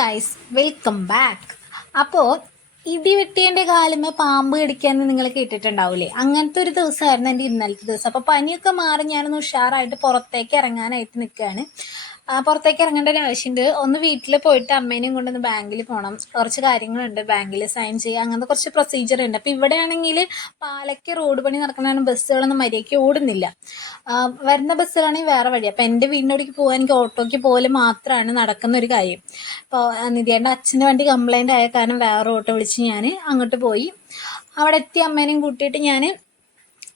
Guys, welcome back. അപ്പോൾ ഇടിവെട്ടിയതിൻ്റെ കാലുമേ പാമ്പ് കടിക്കാന്ന് നിങ്ങൾ കേട്ടിട്ടുണ്ടാവില്ലേ? അങ്ങനത്തെ ഒരു ദിവസമായിരുന്നു എൻ്റെ ഇന്നലത്തെ ദിവസം. അപ്പോൾ പനിയൊക്കെ മാറി ഞാനൊന്ന് ഉഷാറായിട്ട് പുറത്തേക്ക് ഇറങ്ങാനായിട്ട് നിൽക്കുകയാണ്. പുറത്തേക്ക് ഇറങ്ങേണ്ട ഒരു ആവശ്യമുണ്ട്. ഒന്ന് വീട്ടിൽ പോയിട്ട് അമ്മേനെയും കൊണ്ടൊന്ന് ബാങ്കിൽ പോകണം. കുറച്ച് കാര്യങ്ങളുണ്ട്, ബാങ്കിൽ സൈൻ ചെയ്യുക, അങ്ങനത്തെ കുറച്ച് പ്രൊസീജിയർ ഉണ്ട്. അപ്പോൾ ഇവിടെ ആണെങ്കിൽ പാലയ്ക്ക് റോഡ് പണി നടക്കണതാണ്, ബസ്സുകളൊന്നും മര്യാദയ്ക്ക് ഓടുന്നില്ല. വരുന്ന ബസ്സുകളാണെങ്കിൽ വേറെ വഴി. അപ്പോൾ എൻ്റെ വീടിനോടേക്ക് പോകാൻ എനിക്ക് ഓട്ടോയ്ക്ക് പോലെ മാത്രമാണ് നടക്കുന്ന ഒരു കാര്യം. അപ്പോൾ നിധിയേൻ്റെ അച്ഛൻ്റെ വണ്ടി കംപ്ലൈൻ്റ് ആയ കാരണം വേറെ ഓട്ടോ വിളിച്ച് ഞാൻ അങ്ങോട്ട് പോയി. അവിടെ എത്തി അമ്മേനെയും കൂട്ടിയിട്ട് ഞാൻ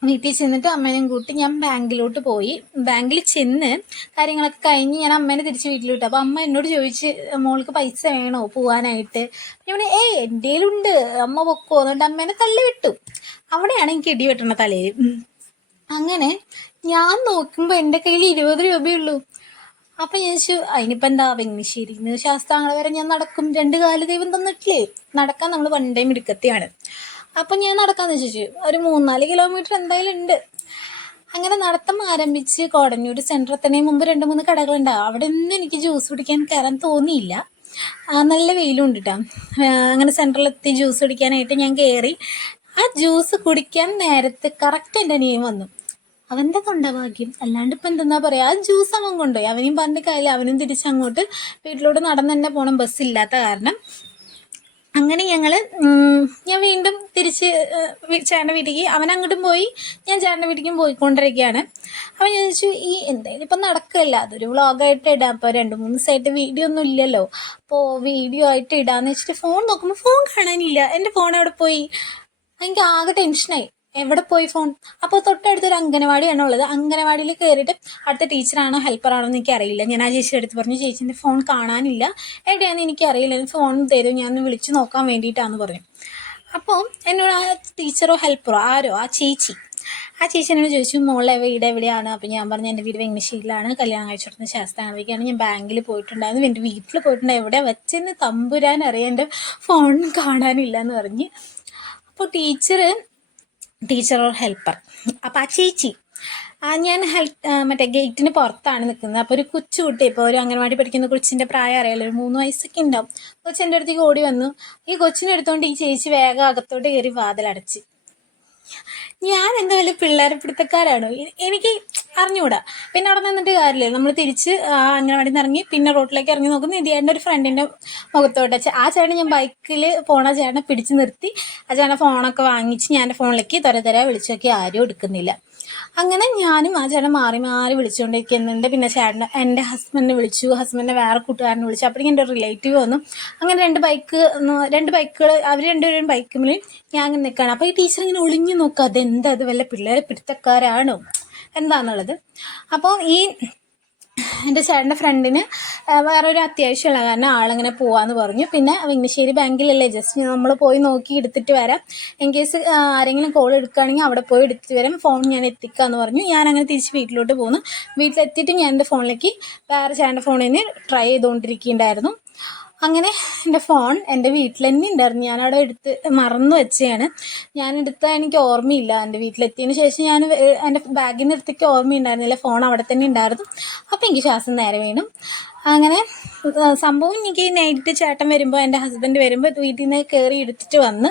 വീട്ടിൽ ചെന്നിട്ട് അമ്മേനെയും കൂട്ടി ഞാൻ ബാങ്കിലോട്ട് പോയി. ബാങ്കിൽ ചെന്ന് കാര്യങ്ങളൊക്കെ കഴിഞ്ഞ് ഞാൻ അമ്മേനെ തിരിച്ച് വീട്ടിൽ വിട്ടു. അപ്പോൾ അമ്മ എന്നോട് ചോദിച്ച്, മോൾക്ക് പൈസ വേണോ പോകാനായിട്ട്? ഞാൻ എൻ്റെ കയ്യിലുണ്ട്, അമ്മ പൊക്കോ. എന്നിട്ട് അമ്മേനെ തള്ളി വിട്ടു. അവിടെയാണ് എനിക്ക് ഇടി വെട്ടണ തലയിൽ. അങ്ങനെ ഞാൻ നോക്കുമ്പോൾ എൻ്റെ കയ്യിൽ 20 രൂപയുള്ളൂ. അപ്പം ഞാൻ ചോദിച്ചു, അതിനിപ്പോൾ എന്താ, വെങ്ങശ്ശേരിന്ന് ശാസ്താംകോളം വരെ ഞാൻ നടക്കും, 2 കാല് ദൈവം തന്നിട്ടില്ലേ, നടക്കാൻ നമ്മൾ വണ്ടേ മിടുക്കത്തിയാണ്. അപ്പം ഞാൻ നടക്കാമെന്ന് ചോദിച്ചു. ഒരു 3-4 കിലോമീറ്റർ എന്തായാലും ഉണ്ട്. അങ്ങനെ നടത്തം ആരംഭിച്ച് കോടന്നൂർ സെൻറ്ററിൽ തന്നെ മുമ്പ് 2-3 കടകളുണ്ടാവും. അവിടെ ഒന്നും എനിക്ക് ജ്യൂസ് കുടിക്കാൻ കയറാൻ തോന്നിയില്ല. നല്ല വെയിലും ഉണ്ട് കേട്ടോ. അങ്ങനെ സെൻറ്ററിലെത്തി ജ്യൂസ് കുടിക്കാനായിട്ട് ഞാൻ കയറി. ആ ജ്യൂസ് കുടിക്കാൻ നേരത്തെ കറക്റ്റ് എൻ്റെ അനിയൻ വന്നു. അവൻ്റെ തൊണ്ടഭാഗ്യം, അല്ലാണ്ട് ഇപ്പം എന്തെന്നാ പറയുക, ആ ജ്യൂസ് അവൻ കൊണ്ടുപോയി. അവനെയും പറഞ്ഞ കാര്യം അവനും തിരിച്ചങ്ങോട്ട് വീട്ടിലോട്ട് നടന്ന് തന്നെ പോകണം, ബസ്സില്ലാത്ത കാരണം. അങ്ങനെ ഞാൻ വീണ്ടും തിരിച്ച് ചേട്ടൻ്റെ വീട്ടിലേക്ക്, അവൻ അങ്ങോട്ടും പോയി, ഞാൻ ചേട്ടൻ്റെ വീട്ടിലേക്കും പോയിക്കൊണ്ടിരിക്കുകയാണ്. അപ്പം ഞാൻ ചോദിച്ചു, എന്തായാലും ഇപ്പം നടക്കുകയല്ല, അതൊരു വ്ളോഗായിട്ട് ഇടാം. അപ്പോൾ 2-3 ദിവസമായിട്ട് വീഡിയോ ഒന്നും ഇല്ലല്ലോ, അപ്പോൾ വീഡിയോ ആയിട്ട് ഇടാമെന്ന് വെച്ചിട്ട് ഫോൺ നോക്കുമ്പോൾ ഫോൺ കാണാനില്ല. എൻ്റെ ഫോൺ എവിടെ പോയി? എനിക്ക് ആകെ ടെൻഷനായി. എവിടെ പോയി ഫോൺ? അപ്പോൾ തൊട്ടടുത്തൊരു അംഗനവാടിയാണ് ഉള്ളത്. അംഗനവാടിയിൽ കയറിയിട്ട് അടുത്ത ടീച്ചറാണോ ഹെൽപ്പറാണോ എന്ന് എനിക്കറിയില്ല. ഞാൻ ആ ചേച്ചിയുടെ അടുത്ത് പറഞ്ഞു, ചേച്ചീൻ്റെ ഫോൺ കാണാനില്ല, എവിടെയാണെന്ന് എനിക്കറിയില്ല, ഫോൺ തരും, ഞാൻ വിളിച്ച് നോക്കാൻ വേണ്ടിയിട്ടാണെന്ന് പറഞ്ഞു. അപ്പോൾ എന്നോട് ആ ടീച്ചറോ ഹെൽപ്പറോ ആരോ ആ ചേച്ചി എന്നോട് ചോദിച്ചു, മോളെ വീട് എവിടെയാണ്? അപ്പോൾ ഞാൻ പറഞ്ഞു, എൻ്റെ വീട് വെങ്ങശ്ശേരിയിലാണ്, കല്യാണം കഴിച്ചിട്ടുള്ള ശാസ്താംകോളത്തേക്കാണ്, ഞാൻ ബാങ്കിൽ പോയിട്ടുണ്ടായിരുന്നു, എൻ്റെ വീട്ടിൽ പോയിട്ടുണ്ട്, എവിടെ വെച്ചെന്ന് തമ്പുരാൻ അറിയാം, എൻ്റെ ഫോൺ കാണാനില്ല എന്ന് പറഞ്ഞ്. അപ്പോൾ ടീച്ചറോ ഹെൽപ്പർ, അപ്പം ആ ചേച്ചി, ഞാൻ മറ്റേ ഗേറ്റിന് പുറത്താണ് നിൽക്കുന്നത്. അപ്പോൾ ഒരു കൊച്ചുകുട്ടി, ഇപ്പോൾ ഒരു അംഗനവാടി പഠിക്കുന്ന കൊച്ചിൻ്റെ പ്രായം അറിയാമല്ലോ, ഒരു 3 വയസ്സൊക്കെ ഉണ്ടാവും. കൊച്ചിൻ്റെ അടുത്തേക്ക് ഓടി വന്നു. ഈ കൊച്ചിനെ എടുത്തുകൊണ്ട് ഈ ചേച്ചി വേഗം അകത്തോട്ട് കയറി വാതിലടച്ച്. ഞാൻ എന്താ വല്ല പിള്ളേരെ പിടുത്തക്കാരാണോ? എനിക്ക് അറിഞ്ഞുകൂടാ. പിന്നെ അവിടെ നിന്നിട്ട് കാര്യമില്ല, നമ്മൾ തിരിച്ച് അംഗനവാടിയിൽ നിന്ന് ഇറങ്ങി പിന്നെ റോട്ടിലേക്ക് ഇറങ്ങി നോക്കുന്നു. ഇതിൻ്റെ ഒരു ഫ്രണ്ടിൻ്റെ മുഖത്തോട്ട് ആ ചേട്ടൻ, ഞാൻ ബൈക്കിൽ പോണ ചേട്ടനെ പിടിച്ച് നിർത്തി. ആ ചേട്ടൻ്റെ ഫോണൊക്കെ വാങ്ങിച്ച് ഞാൻ ഫോണിലേക്ക് തര വിളിച്ചു നോക്കി, ആരും എടുക്കുന്നില്ല. അങ്ങനെ ഞാനും ആ ചേട്ടൻ മാറി മാറി വിളിച്ചുകൊണ്ടിരിക്കുന്നുണ്ട്. പിന്നെ എൻ്റെ ഹസ്ബൻഡിനെ വിളിച്ചു, ഹസ്ബൻഡിനെ വേറെ കൂട്ടുകാരനെ വിളിച്ചു. അപ്പോഴേക്കും എൻ്റെ റിലേറ്റീവ് വന്നു. അങ്ങനെ 2 ബൈക്കുകൾ, അവർ 2 പേരും ബൈക്കുമ്മിൽ ഞാൻ അങ്ങനെ നിൽക്കുകയാണ്. അപ്പോൾ ഈ ടീച്ചർ ഇങ്ങനെ ഒളിഞ്ഞു നോക്കുക, അതെന്താ, അത് വല്ല പിള്ളേരെ പിടുത്തക്കാരാണോ എന്താണെന്നുള്ളത്. അപ്പോൾ എൻ്റെ ചേട്ടൻ്റെ ഫ്രണ്ടിന് വേറൊരു അത്യാവശ്യമുള്ള കാരണം ആളങ്ങനെ പോവാന്ന് പറഞ്ഞു. പിന്നെ വെങ്ങശ്ശേരി ബാങ്കിലല്ലേ, ജസ്റ്റ് നമ്മൾ പോയി നോക്കി എടുത്തിട്ട് വരാം, ഇൻ കേസ് ആരെങ്കിലും കോൾ എടുക്കുകയാണെങ്കിൽ അവിടെ പോയി എടുത്തിട്ട് വരാം, ഫോൺ ഞാൻ എത്തിക്കാമെന്ന് പറഞ്ഞു. ഞാൻ അങ്ങനെ തിരിച്ച് വീട്ടിലോട്ട് പോകുന്നു. വീട്ടിലെത്തിയിട്ട് ഞാൻ എൻ്റെ ഫോണിലേക്ക് വേറെ ചേട്ടൻ്റെ ഫോണിൽ നിന്ന് ട്രൈ ചെയ്തുകൊണ്ടിരിക്കുകയുണ്ടായിരുന്നു. അങ്ങനെ എൻ്റെ ഫോൺ എൻ്റെ വീട്ടിൽ തന്നെ ഉണ്ടായിരുന്നു. ഞാനവിടെ എടുത്ത് മറന്നു വെച്ചതാണ്. ഞാനെടുത്ത എനിക്ക് ഓർമ്മയില്ല. എൻ്റെ വീട്ടിലെത്തിയതിന് ശേഷം ഞാൻ എൻ്റെ ബാഗിൽ നിന്ന് എടുത്തേക്ക് ഓർമ്മയുണ്ടായിരുന്നില്ല, ഫോൺ അവിടെ തന്നെ ഉണ്ടായിരുന്നു. അപ്പോൾ എനിക്ക് ശ്വാസം നേരെ വീണു. അങ്ങനെ സംഭവം എനിക്ക് നൈറ്റ് ചേട്ടൻ വരുമ്പോൾ, എൻ്റെ ഹസ്ബൻഡ് വരുമ്പോൾ വീട്ടിൽ നിന്ന് കയറി എടുത്തിട്ട് വന്ന്,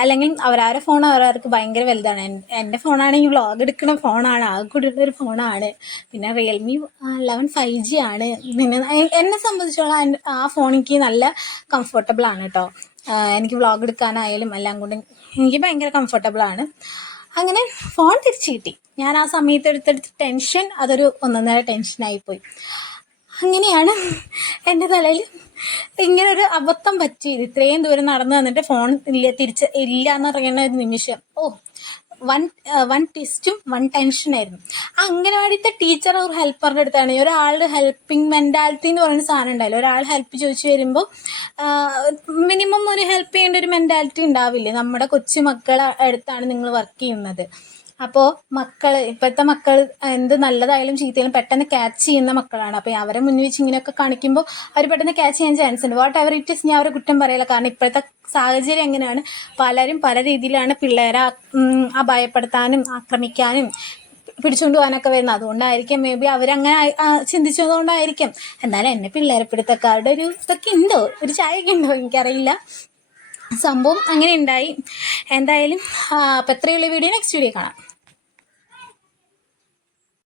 അല്ലെങ്കിൽ അവരവരുടെ ഫോൺ അവരവർക്ക് ഭയങ്കര വലുതാണ്. എൻ്റെ ഫോണാണെങ്കിൽ വ്ളോഗ് എടുക്കുന്ന ഫോണാണ്, ആകെ കൂടിയുള്ളൊരു ഫോണാണ്. പിന്നെ റിയൽമി 11 5G ആണ്. പിന്നെ എന്നെ സംബന്ധിച്ചോളം ആ ഫോൺ എനിക്ക് നല്ല കംഫർട്ടബിളാണ് കേട്ടോ. എനിക്ക് വ്ളോഗ് എടുക്കാനായാലും എല്ലാം കൊണ്ട് എനിക്ക് ഭയങ്കര കംഫർട്ടബിളാണ്. അങ്ങനെ ഫോൺ തിരിച്ചു കിട്ടി. ഞാൻ ആ സമയത്ത് എടുത്തെടുത്ത് ടെൻഷൻ, അതൊരു 1.5 ടെൻഷനായിപ്പോയി. അങ്ങനെയാണ് എൻ്റെ തലയിൽ ഇങ്ങനൊരു അബദ്ധം പറ്റിയത്. ഇത്രയും ദൂരം നടന്നു വന്നിട്ട് ഫോൺ തിരിച്ച് ഇല്ല എന്ന് പറയുന്ന ഒരു നിമിഷം, വൺ ടെസ്റ്റും 1 ടെൻഷനായിരുന്നു. അംഗനവാടിത്തെ ടീച്ചർ ഒരു ഹെൽപ്പറിൻ്റെ അടുത്താണ്. ഒരാളുടെ ഹെൽപ്പിംഗ് മെൻറ്റാലിറ്റി എന്ന് പറയുന്ന സാധനം ഉണ്ടാവില്ല. ഒരാൾ ഹെൽപ്പ് ചോദിച്ചു വരുമ്പോൾ മിനിമം ഒരു ഹെൽപ്പ് ചെയ്യേണ്ട ഒരു മെൻറ്റാലിറ്റി ഉണ്ടാവില്ലേ? നമ്മുടെ കൊച്ചു മക്കളെ അടുത്താണ് നിങ്ങൾ വർക്ക് ചെയ്യുന്നത്. അപ്പോൾ ഇപ്പോഴത്തെ മക്കൾ എന്ത് നല്ലതായാലും ചീത്തയായാലും പെട്ടെന്ന് ക്യാച്ച് ചെയ്യുന്ന മക്കളാണ്. അപ്പോൾ അവരെ മുന്നിൽ വെച്ച് ഇങ്ങനെയൊക്കെ കാണിക്കുമ്പോൾ അവർ പെട്ടെന്ന് ക്യാച്ച് ചെയ്യാൻ ചാൻസ് ഉണ്ട്. വാട്ട് എവർ ഇറ്റ് ഈസ്, ഞാൻ അവരെ കുറ്റം പറയില്ല. കാരണം ഇപ്പോഴത്തെ സാഹചര്യം എങ്ങനെയാണ്, പലരും പല രീതിയിലാണ് പിള്ളേരെ ഭയപ്പെടുത്താനും ആക്രമിക്കാനും പിടിച്ചുകൊണ്ട് പോകാനൊക്കെ വരുന്നത്. അതുകൊണ്ടായിരിക്കും മേ ബി അവരങ്ങനെ ചിന്തിച്ചതുകൊണ്ടായിരിക്കും. എന്നാലും എന്നെ പിള്ളേരെ പിടുത്തക്കാരുടെ ഒരു ഇതൊക്കെ ഉണ്ടോ, ഒരു ചായയൊക്കെ ഉണ്ടോ എനിക്കറിയില്ല. സംഭവം അങ്ങനെ ഉണ്ടായി. എന്തായാലും അപ്പം എത്രയുള്ള വീഡിയോ നെക്സ്റ്റ് വീഡിയോ കാണാം.